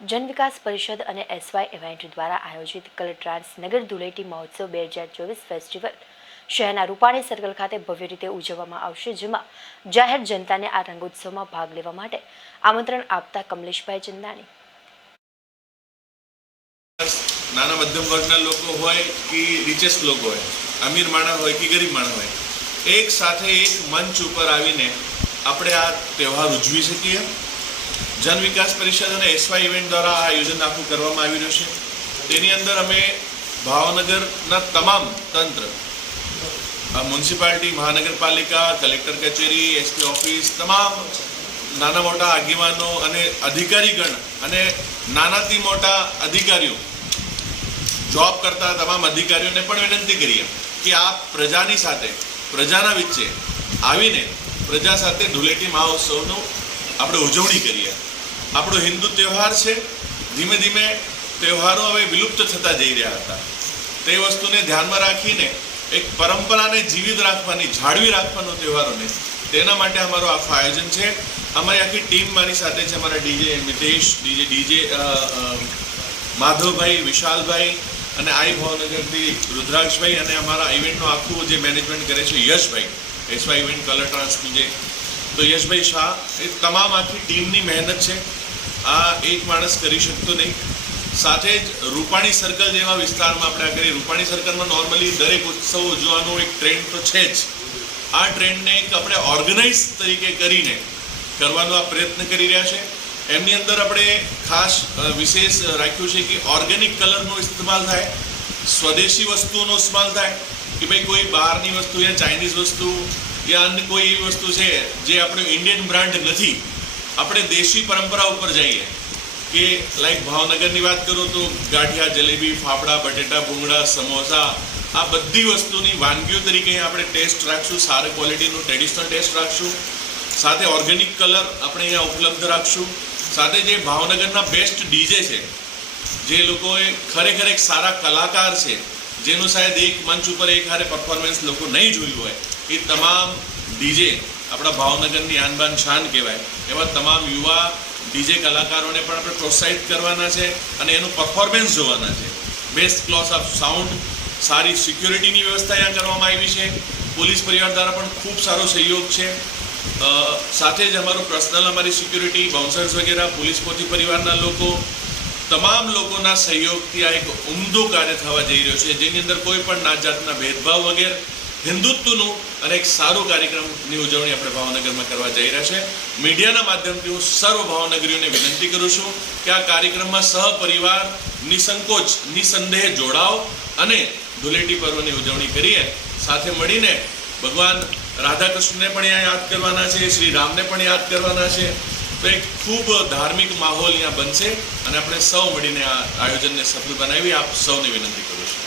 જન વિકાસ પરિષદ અને એસવાય ઇવેન્ટ દ્વારા આયોજિત કલટ્રાન્સ નગર ધૂળેટી મહોત્સવ બે હજાર ચોવીસ ફેસ્ટિવલ શહેરના રૂપાણી સર્કલ ખાતે ભવ્ય રીતે ઉજવવામાં આવશે, જેમાં જાહેર જનતાને આ રંગોત્સવમાં ભાગ લેવા માટે આમંત્રણ આપતા કમલેશભાઈ ચંદાણી. નાના મધ્યમ વર્ગના લોકો હોય કે રિચેસ્ટ લોકો હોય, અમીર માણસ હોય કે ગરીબ માણસ હોય, એક સાથે એક મંચ ઉપર આવીને આપણે આ તહેવાર ઉજવી શકીએ. જન વિકાસ પરિષદ અને એસવાય ઇવેન્ટ દ્વારા આ આયોજન આખું કરવામાં આવી રહ્યું છે. તેની અંદર અમે ભાવનગરના તમામ તંત્ર, આ મ્યુનિસિપાલિટી, મહાનગરપાલિકા, કલેક્ટર કચેરી એસપી ઓફિસ, તમામ નાના મોટા આગેવાનો અને અધિકારીગણ અને નાનાથી મોટા અધિકારીઓ જોબ કરતા તમામ અધિકારીઓને પણ વિનંતી કરીએ કે આપ પ્રજાની સાથે, પ્રજાના વચ્ચે આવીને પ્રજા સાથે ધૂળેટી મહોત્સવનું આપણે ઉજવણી કરીએ. આપણો હિન્દુ તહેવાર છે, ધીમે ધીમે તહેવારો હવે વિલુપ્ત થતા જઈ રહ્યા હતા. તે વસ્તુને ધ્યાનમાં રાખીને એક પરંપરાને જીવિત રાખવાની, જાળવી રાખવાનો તહેવારોને તેના માટે અમારું આખું આયોજન છે. અમારી આખી ટીમ મારી સાથે છે, અમારા DJ Mitesh, DJ DJ Madhavbhai, Vishalbhai અને આઈ ભાવનગરથી રુદ્રાક્ષભાઈ અને અમારા ઇવેન્ટનું આખું જે મેનેજમેન્ટ કરે છે યશભાઈ. એસવાય ઇવેન્ટ, કલર ટ્રાન્સનું જે તો યશભાઈ શાહ, એ તમામ આખી ટીમની મહેનત છે. આ એક માણસ કરી શકતો નહીં. સાથે જ રૂપાણી સર્કલ જેવા વિસ્તારમાં આપણે કરીએ રૂપાણી સર્કલમાં નોર્મલી દરેક ઉત્સવ ઉજવવાનો એક ટ્રેન્ડ તો છે જ. આ ટ્રેન્ડને એક આપણે ઓર્ગેનાઇઝ તરીકે કરીને કરવાનો આ પ્રયત્ન કરી રહ્યા છે. એમની અંદર આપણે ખાસ વિશેષ રાખ્યું છે કે ઓર્ગેનિક કલરનો ઇસ્તેમાલ થાય, સ્વદેશી વસ્તુઓનો ઇસ્તેમાલ થાય, કે ભાઈ કોઈ બહારની વસ્તુ, યા ચાઇનીઝ વસ્તુ યા અન્ય કોઈ એવી વસ્તુ છે જે આપણે ઇન્ડિયન બ્રાન્ડ નથી. આપણે દેશી પરંપરા ઉપર જઈએ. કે લાઈક ભાવનગરની વાત કરું તો ગાંઠિયા, જલેબી, ફાફડા, બટેટા, ભૂંગળા, સમોસા, આ બધી વસ્તુની વાનગીઓ તરીકે આપણે ટેસ્ટ રાખશું, સારી ક્વોલિટીનું ટ્રેડિશનલ ટેસ્ટ રાખશું. સાથે ઓર્ગેનિક કલર આપણે અહીંયા ઉપલબ્ધ રાખશું. સાથે જે ભાવનગરના બેસ્ટ ડીજે છે, જે લોકોએ ખરેખર એક સારા કલાકાર છે, જેનું શાયદ એક મંચ ઉપર એક હારે પરફોર્મન્સ લોકો નહીં જોયું હોય. એ તમામ ડીજે, આપણા ભાવનગરની આનબાન શાન કહેવાય, એવા તમામ યુવા ડીજે કલાકારોને પણ આપણે પ્રોત્સાહિત કરવાના છે અને એનું પરફોર્મન્સ જોવાના છે. બેસ્ટ ક્લોસ ઓફ સાઉન્ડ સારી સિક્યોરિટીની વ્યવસ્થા અહીંયા કરવામાં આવી છે. પોલીસ પરિવાર દ્વારા પણ ખૂબ સારો સહયોગ છે. સાથે જ અમારું પર્સનલ અમારી સિક્યુરિટી બાઉન્સર્સ વગેરે, પોલીસ પોતી પરિવારના લોકો, તમામ લોકોના સહયોગથી આ એક ઉમદો કાર્ય થવા જઈ રહ્યો છે. જેની અંદર કોઈ પણ નાત જાતના ભેદભાવ વગેરે હિન્દુત્વનું અને એક સારું કાર્યક્રમની ઉજવણી આપણે ભાવનગરમાં કરવા જઈ રહ્યા છે. મીડિયાના માધ્યમથી હું સર્વ ભાવનગરીઓને વિનંતી કરું છું કે આ કાર્યક્રમમાં સહપરિવાર, નિસંકોચ, નિસંદેહ જોડાઓ અને ધૂળેટી પર્વની ઉજવણી કરીએ. સાથે મળીને ભગવાન રાધાકૃષ્ણને પણ અહીંયા યાદ કરવાના છે, શ્રી રામને પણ યાદ કરવાના છે. તો એક ખૂબ ધાર્મિક માહોલ અહીંયા બનશે અને આપણે સૌ મળીને આ આયોજનને સફળ બનાવી. આપ સૌને વિનંતી કરું છું.